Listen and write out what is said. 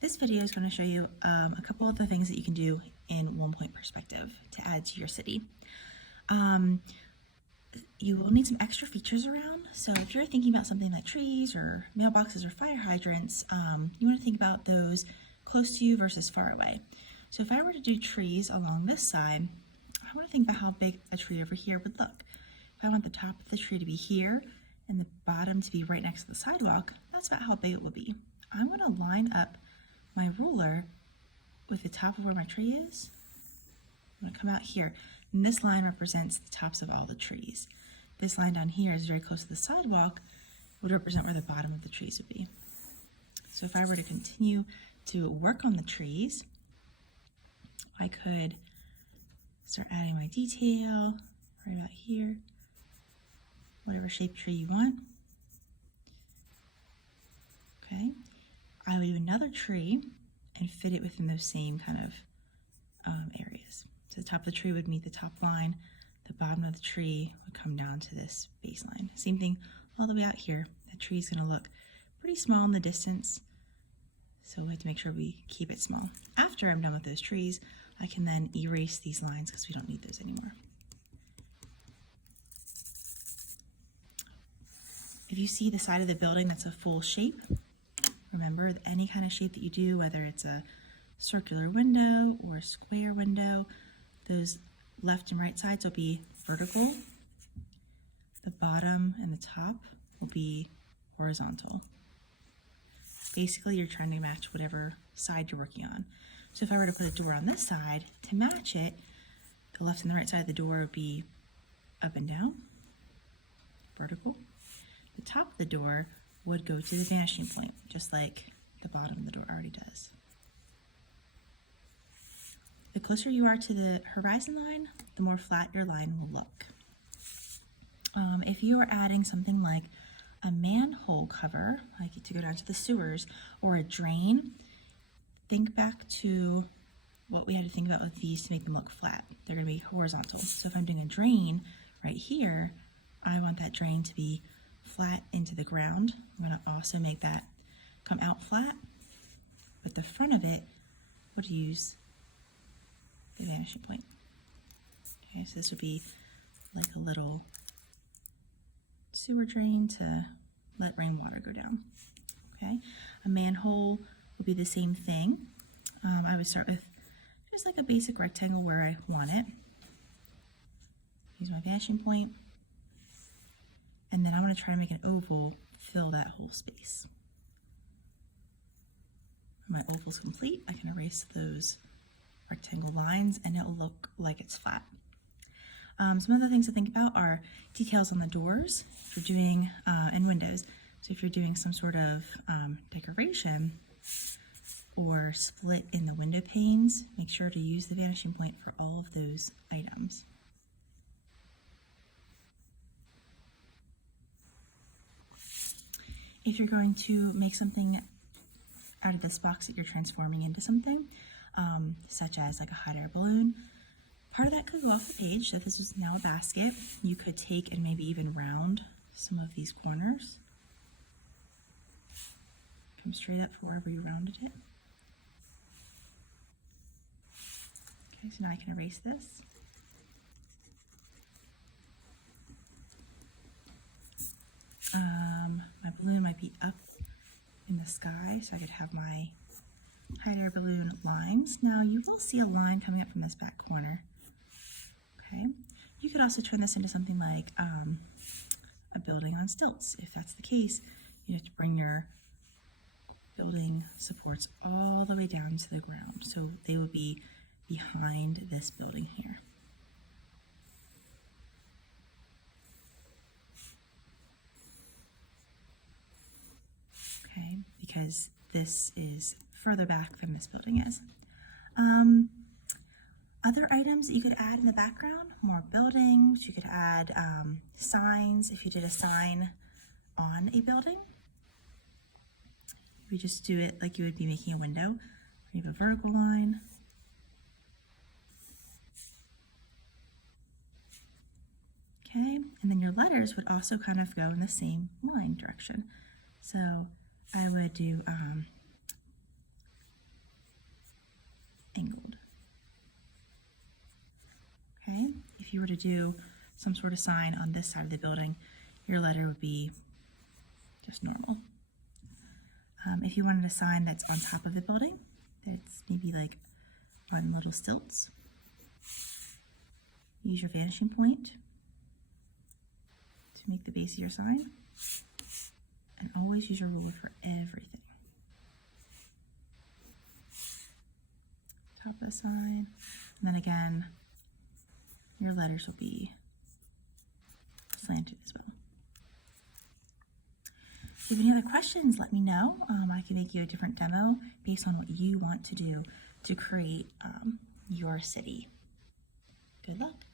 This video is going to show you a couple of the things that you can do in one-point perspective to add to your city. You will need some extra features around. So if you're thinking about something like trees or mailboxes or fire hydrants, you want to think about those close to you versus far away. So if I were to do trees along this side, I want to think about how big a tree over here would look. If I want the top of the tree to be here and the bottom to be right next to the sidewalk, that's about how big it would be. I'm going to line up my ruler with the top of where my tree is. I'm going to come out here, and this line represents the tops of all the trees. This line down here is very close to the sidewalk, would represent where the bottom of the trees would be. So if I were to continue to work on the trees, I could start adding my detail right about here, whatever shape tree you want. Okay, I would do another tree and fit it within those same kind of areas. So the top of the tree would meet the top line, the bottom of the tree would come down to this baseline. Same thing all the way out here. The tree is going to look pretty small in the distance, so we have to make sure we keep it small. After I'm done with those trees, I can then erase these lines because we don't need those anymore. If you see the side of the building that's a full shape, remember any kind of shape that you do, whether it's a circular window or a square window, those left and right sides will be vertical. The bottom and the top will be horizontal. Basically, you're trying to match whatever side you're working on. So if I were to put a door on this side, to match it, the left and the right side of the door would be up and down, vertical. The top of the door would go to the vanishing point, just like the bottom of the door already does. The closer you are to the horizon line, the more flat your line will look. If you are adding something like a manhole cover, like to go down to the sewers, or a drain, think back to what we had to think about with these to make them look flat. They're going to be horizontal. So if I'm doing a drain right here, I want that drain to be flat into the ground. I'm going to also make that come out flat, but the front of it would use the vanishing point. Okay, so this would be like a little sewer drain to let rainwater go down. Okay, a manhole would be the same thing. I would start with just like a basic rectangle where I want it. Use my vanishing point, and then I want to try to make an oval fill that whole space. When my oval's complete, I can erase those rectangle lines and it'll look like it's flat. Some other things to think about are details on the doors if you're doing, and windows. So if you're doing some sort of decoration or split in the window panes, make sure to use the vanishing point for all of those items. If you're going to make something out of this box that you're transforming into something, such as like a hot air balloon, part of that could go off the page. So if this was now a basket, you could take and maybe even round some of these corners. Come straight up for wherever you rounded it. Okay, so now I can erase this. My balloon might be up in the sky, so I could have my hot air balloon lines. Now you will see a line coming up from this back corner. Okay, you could also turn this into something like a building on stilts. If that's the case, you have to bring your building supports all the way down to the ground, so they will be behind this building here. Okay, because this is further back than this building is. Other items that you could add in the background, more buildings, you could add signs. If you did a sign on a building, you just do it like you would be making a window. You have a vertical line. Okay, and then your letters would also kind of go in the same line direction. So I would do Okay, if you were to do some sort of sign on this side of the building, your letter would be just normal. If you wanted a sign that's on top of the building, that's maybe like on little stilts, use your vanishing point to make the base of your sign, and always use your ruler for everything. Top of the sign, and then again, your letters will be slanted as well. If you have any other questions, let me know. I can make you a different demo based on what you want to do to create your city. Good luck.